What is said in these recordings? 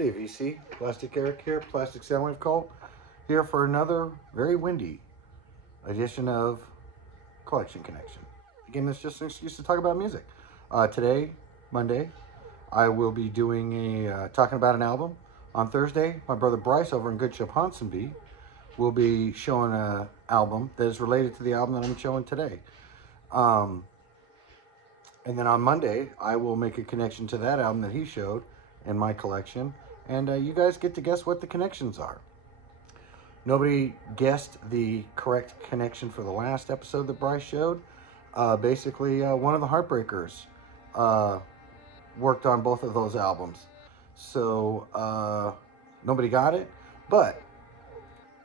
Hey VC, Plastic Eric here, Plastic Soundwave Cult, here for another very windy edition of Collection Connection. Again, it's just an excuse to talk about music. Today, Monday, I will be doing talking about an album. On Thursday, my brother Bryce over in Good Ship Ponsonby will be showing an album that is related to the album that I'm showing today. And then on Monday, I will make a connection to that album that he showed in my collection. And you guys get to guess what the connections are. Nobody guessed the correct connection for the last episode that Bryce showed. Basically, one of the Heartbreakers worked on both of those albums. So nobody got it. But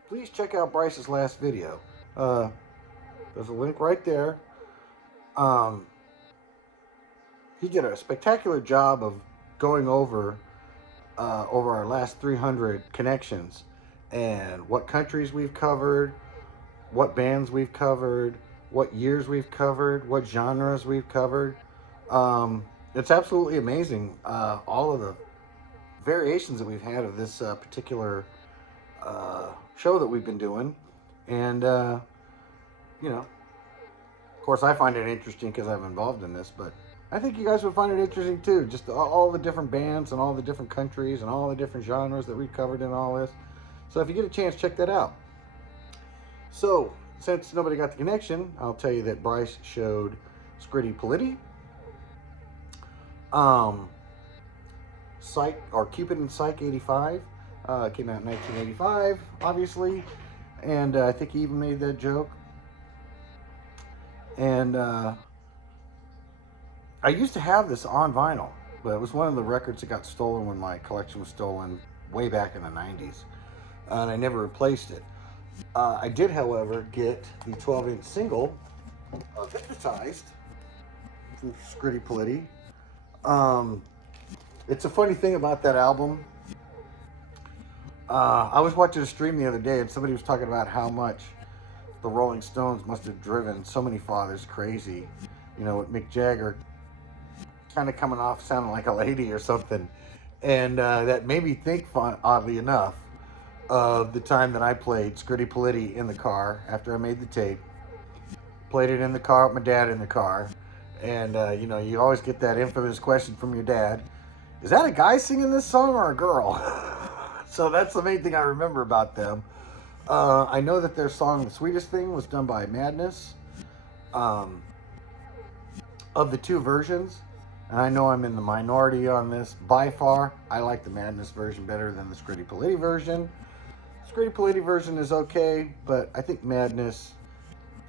please check out Bryce's last video. There's a link right there. He did a spectacular job of going over our last 300 connections and what countries we've covered, what bands we've covered, what years we've covered, what genres we've covered. It's absolutely amazing, all of the variations that we've had of this particular show that we've been doing. And, you know, of course I find it interesting because I'm involved in this, but I think you guys would find it interesting too. Just all the different bands and all the different countries and all the different genres that we've covered in all this. So if you get a chance, check that out. So since nobody got the connection, I'll tell you that Bryce showed Scritti Politti, Psych or Cupid and Psych 85. Came out in 1985, obviously, and I think he even made that joke. And I used to have this on vinyl, but it was one of the records that got stolen when my collection was stolen way back in the 90s, and I never replaced it. I did, however, get the 12-inch single of Hypnotized from Scritti Politti. It's a funny thing about that album. I was watching a stream the other day, and somebody was talking about how much the Rolling Stones must have driven so many fathers crazy, you know, with Mick Jagger kind of coming off sounding like a lady or something. And that made me think, oddly enough, of the time that I played Scritti Politti in the car after I made the tape. Played it in the car with my dad in the car. And, you know, you always get that infamous question from your dad, is that a guy singing this song or a girl? So that's the main thing I remember about them. I know that their song, The Sweetest Thing, was done by Madness. Of the two versions, and I know I'm in the minority on this, by far, I like the Madness version better than the Scritti Politti version. Scritti Politti version is okay, but I think Madness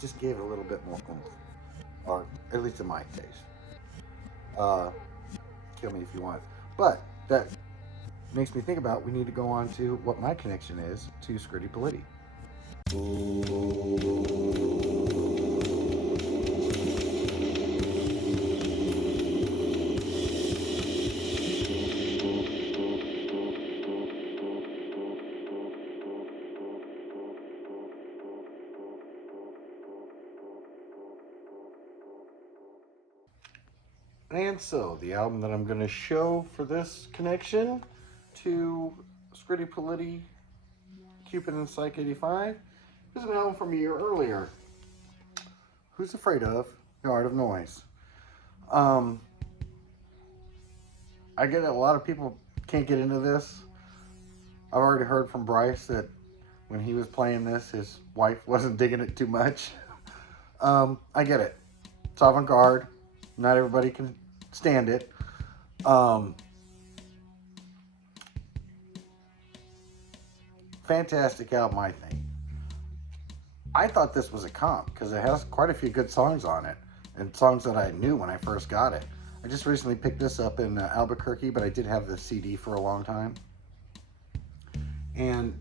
just gave it a little bit more oomph, or at least in my taste. Kill me if you want. But that makes me think about we need to go on to what my connection is to Scritti Politti. And so, the album that I'm going to show for this connection to Scritti Politti, Cupid and Psych 85 is an album from a year earlier. Who's Afraid of the Art of Noise? I get a lot of people can't get into this. I've already heard from Bryce that when he was playing this, his wife wasn't digging it too much. I get it. It's avant-garde. Not everybody can stand it. Fantastic album, I think. I thought this was a comp because it has quite a few good songs on it and songs that I knew when I first got it. I just recently picked this up in Albuquerque, but I did have the CD for a long time. And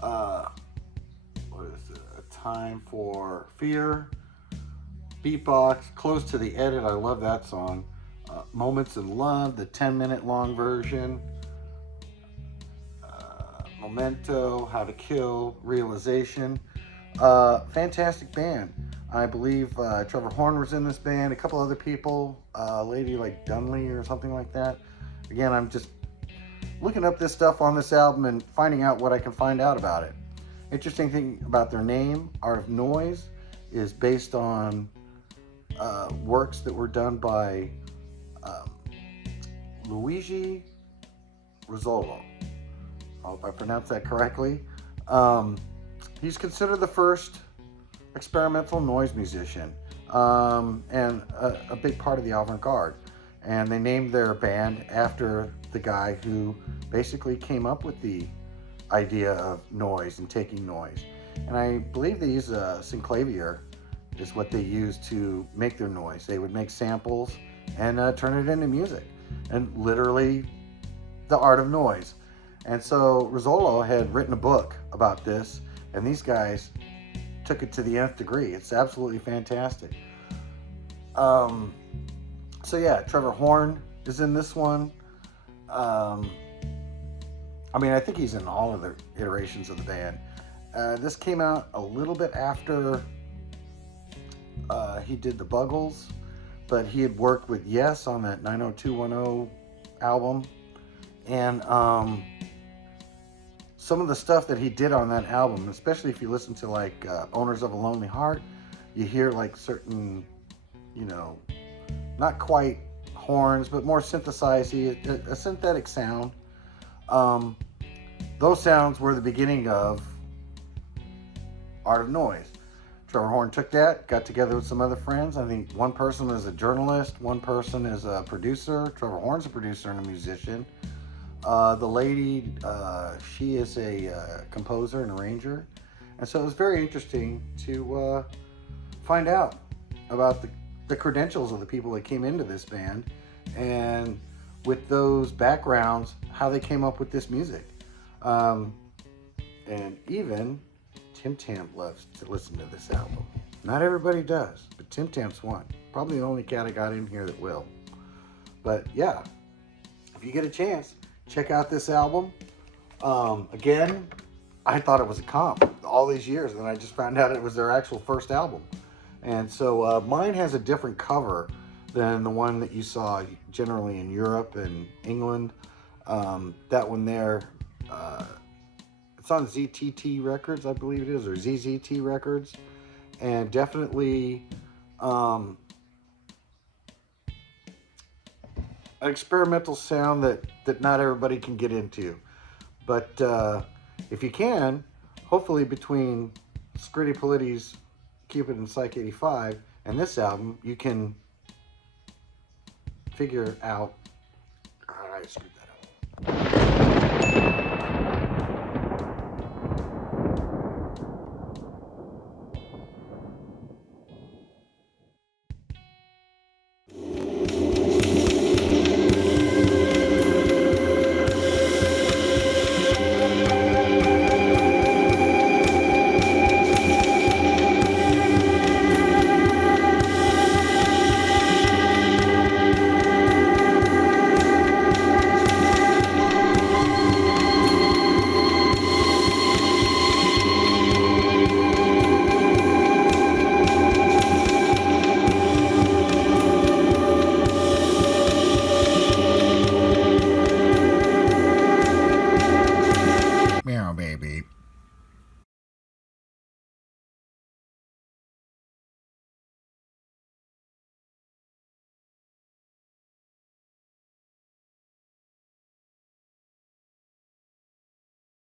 what is it? A Time for Fear, Beatbox, Close to the Edit. I love that song. Moments in Love, the 10-minute long version. Memento, How to Kill, Realization. Fantastic band. I believe Trevor Horn was in this band, a couple other people, a lady like Dunley or something like that. Again, I'm just looking up this stuff on this album and finding out what I can find out about it. Interesting thing about their name, Art of Noise, is based on works that were done by um, Luigi Rizzolo. I hope I pronounced that correctly. Um, he's considered the first experimental noise musician, and a big part of the avant-garde. And they named their band after the guy who basically came up with the idea of noise and taking noise. And I believe they use a synclavier is what they used to make their noise. They would make samples and turn it into music, and literally the art of noise. And so Rizzolo had written a book about this, and these guys took it to the nth degree. It's absolutely fantastic. So yeah, Trevor Horn is in this one. I mean, I think he's in all of the iterations of the band. This came out a little bit after he did the Buggles, but he had worked with Yes on that 90210 album. And some of the stuff that he did on that album, especially if you listen to like Owners of a Lonely Heart, you hear like certain, you know, not quite horns, but more synthesized, a synthetic sound. Those sounds were the beginning of Art of Noise. Trevor Horn took that, got together with some other friends. I think one person is a journalist, one person is a producer. Trevor Horn's a producer and a musician. The lady, she is a composer and arranger. And so it was very interesting to find out about the credentials of the people that came into this band, and with those backgrounds, how they came up with this music. And even Tim Tam loves to listen to this album. Not everybody does, but Tim Tam's one. Probably the only cat I got in here that will. But yeah, if you get a chance, check out this album. Again, I thought it was a comp all these years, and then I just found out it was their actual first album. And so mine has a different cover than the one that you saw generally in Europe and England. That one there, it's on ZTT Records, I believe it is, or ZZT Records. And definitely an experimental sound that not everybody can get into. But if you can, hopefully between Scritti Politi's Cupid and Psych 85 and this album, you can figure out, I screwed that